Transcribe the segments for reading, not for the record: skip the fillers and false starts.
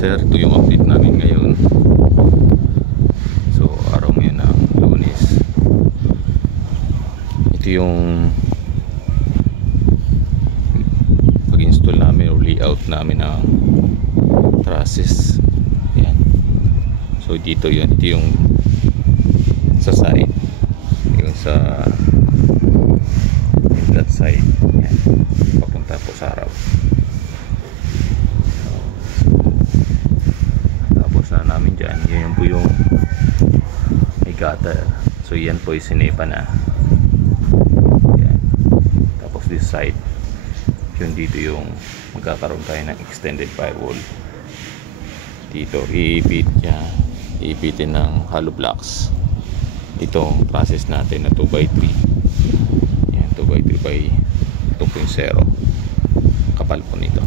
sir, ito yung update namin ngayon. So araw ngayon ng Lunes. Ito yung pag-install namin o layout namin ng trusses. Yan. So dito yun, ito yung sa side, yung sa that side. Yan. Papunta po sa araw. Na namin dyan, yun po yung may gutter. So yan po yung sinepa na yan. Tapos this side, yun dito yung magkakaroon tayo ng extended firewall. Dito iipit niya, iipitin ng hollow blocks itong process natin na 2x3. Yan, 2x3 by 2.0 kapal po nito.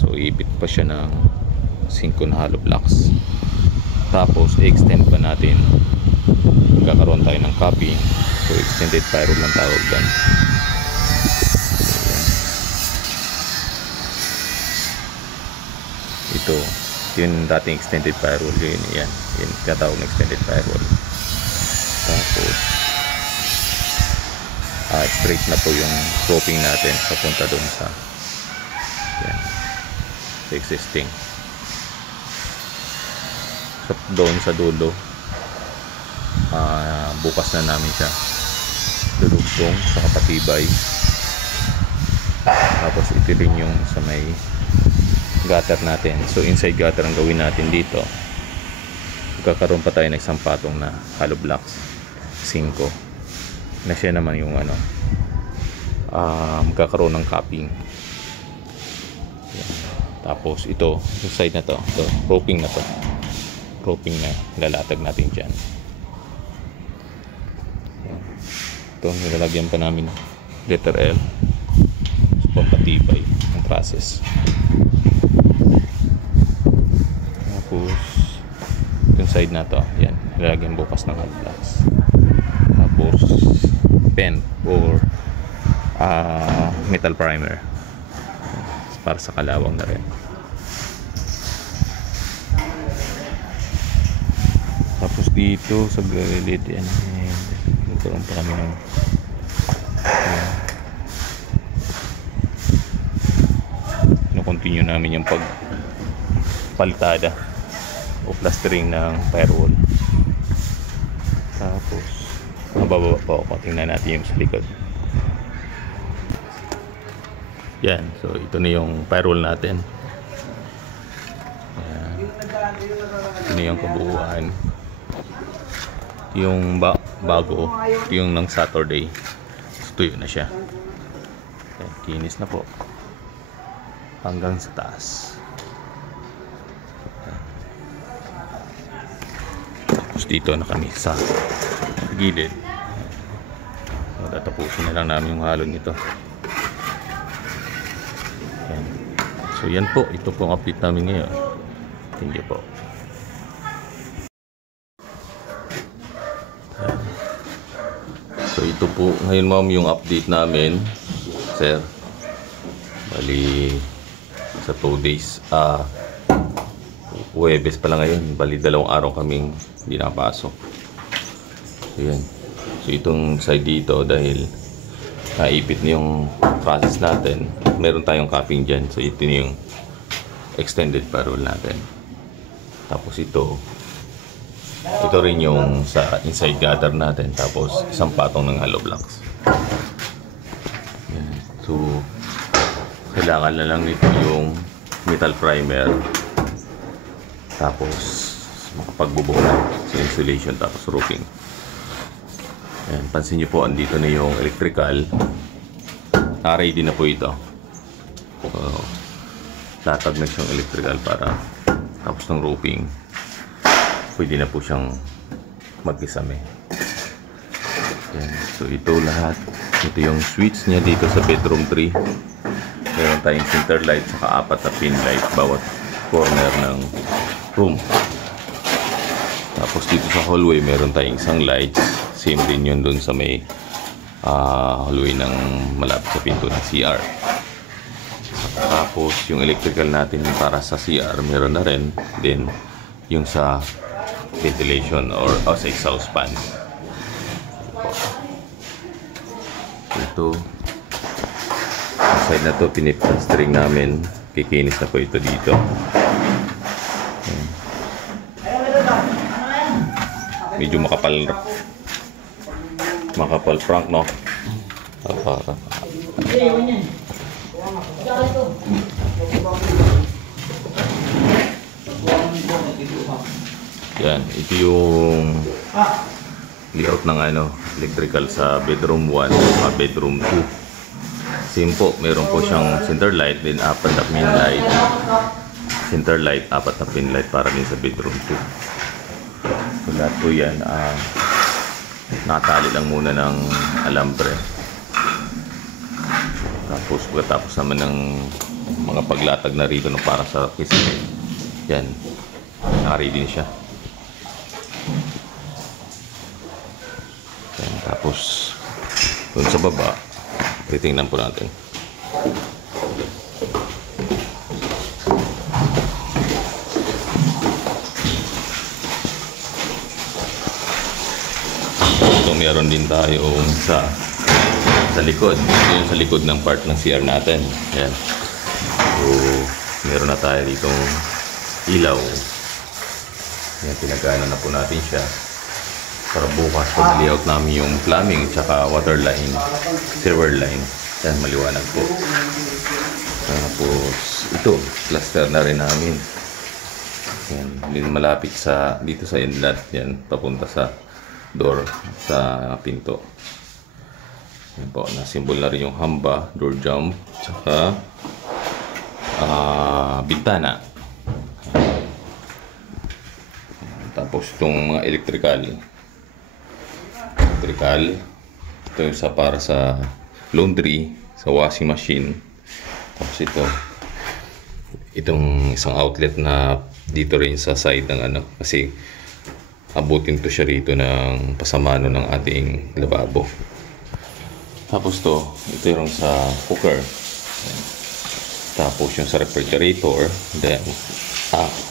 So iipit pa siya ng 5 na hollow blocks. Tapos i-extend pa natin, magkakaroon tayo ng capping. So extended firewall lang tawag dyan. Ito yun dating extended firewall, yun yan, yun katawag na extended firewall. Tapos straight na po yung roping natin papunta doon sa yan, sa existing. So, doon sa dulo bukas na namin siya dudugtong sa kapatibay. Tapos ito rin yung sa may gutter natin. So inside gutter ang gawin natin dito. Magkakaroon pa tayo ng isang patong na hollow blocks 5 na siya naman yung ano magkakaroon ng capping. Yan. Tapos ito yung side na to, ito roping na to, roping na lalatag natin dyan. Ito nilalagyan pa namin letter L so pampatibay ang process. Tapos yung side na to, yan, nilalagyan bukas ng hollow blocks. Tapos pen or metal primer para sa kalawang na rin. Tapos dito sa gilid yan, nagkaroon pa kami ng continue namin yung pagpaltada o plastering ng firewall. Tapos mababa pa ako, tingnan natin yung sa likod. Yan, so ito na yung firewall natin. Yan. Ito na yung kabuuan. Yung bago, ito yung ng Saturday. Tuyo na siya. Yan, kinis na po hanggang sa taas. Tapos dito na kami sa gilid. So, tatapusin na lang namin yung halo nito. Yan. So yan po, ito po ang update namin ngayon. Thank you po. So ito po ngayon ma'am yung update namin, sir. Bali sa 2 days, Huwebes pa lang ngayon, bali 2 araw kaming hindi nakapasok. So yan. So itong side dito, dahil naipit na yung process natin, meron tayong capping dyan. So ito na yung extended firewall natin. Tapos ito rin yung sa inside gutter natin. Tapos isang patong ng hollow blocks. Yan. So kailangan na lang nito yung metal primer. Tapos makapagbubuo na sa insulation, tapos roofing. Ayan, pansin nyo po, andito na yung electrical. Ready na po ito. So, latag na siyang electrical para tapos ng roofing. Pwede na po siyang magkisame. Ayan, so ito lahat. Ito yung switch niya dito sa bedroom 3. Meron tayong center light saka 4 na pin light bawat corner ng room. Tapos dito sa hallway meron tayong isang light. Same din yun dun sa may hallway ng malapit sa pinto ng CR. Tapos yung electrical natin para sa CR meron na rin. Then yung sa ventilation or sa exhaust fan. Ito sa side na to piniplastering namin. Kikinis na po ito dito. Medyo makapal Frank, no? Yan, ito yung layout ng electrical sa bedroom 1 at bedroom 2. Same po, meron po siyang center light, then apat na pin light. Center light, apat na pin light para din sa bedroom 2. So lahat po yan, nakatali lang muna ng alambre. Tapos pagkatapos naman ng mga paglatag na rito para sa kisame, yan, naka-ready din siya. Yan, tapos dun sa baba, titingnan po natin. So meron din tayo sa likod. Ito yung sa likod ng part ng CR natin. Yan. So meron na tayo ditong ilaw. Yan, pinagana na po natin siya para bukas pag layout namin yung plumbing tsaka water line, sewer line. Yan, maliwanag po. Tapos ito, cluster na rin namin. Yan, malapit dito sa inlet. Yan, papunta sa door, sa pinto. Yan po, na-symbol na rin yung hamba, door jump, tsaka bintana. Tapos itong mga electrical, ito yung para sa laundry, sa washing machine. Tapos itong isang outlet na dito rin sa side ng kasi abutin to siya rito ng pasamano ng ating lababo. Tapos ito yung sa cooker. Tapos yung sa refrigerator. Then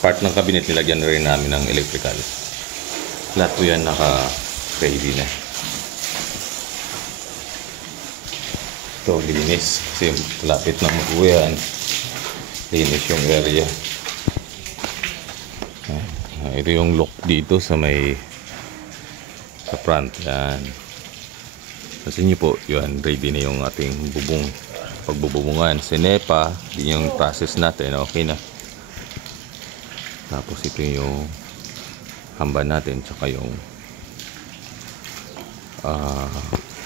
part ng cabinet nilagyan na rin namin ng electrical. Lahat po yan naka-ready na. Ito, linis. Kasi lapit na mag-uwian. Linis yung area. Ito yung lock dito sa front. Yan. Kasi nyo po, yun, ready na yung ating pagbububungan. Sinepa, din yung process natin. Okay na. Tapos ito yung hamba natin. Tsaka yung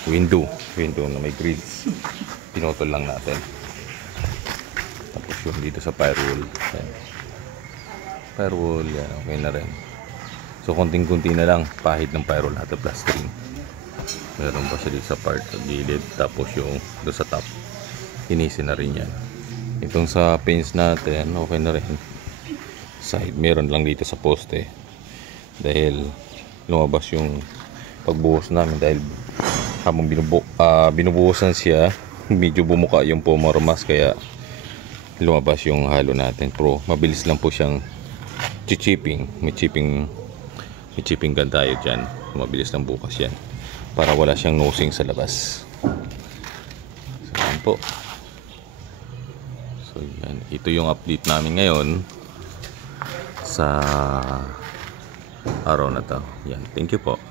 window na may grills. Pinotol lang natin. Tapos yung dito sa firewall. Firewall, yan, okay na rin. So konting-kunti na lang pahid ng firewall at plastering. Meron pa siya dito sa part sa gilid. Tapos yung doon sa top, hinisin na rin yan. Itong sa pins natin, okay na rin. Side, meron lang dito sa poste. Dahil lumabas yung pagbuhos namin. Dahil habang binubuhusan siya, medyo bumuka yung pomer mask. Kaya lumabas yung halo natin. Pero mabilis lang po siyang chipping. May chipping gun tayo dyan. Mabilis lang bukas yan. Para wala siyang nosing sa labas. So yan po. So yan. Ito yung update namin ngayon sa araw na to. Yan. Thank you po.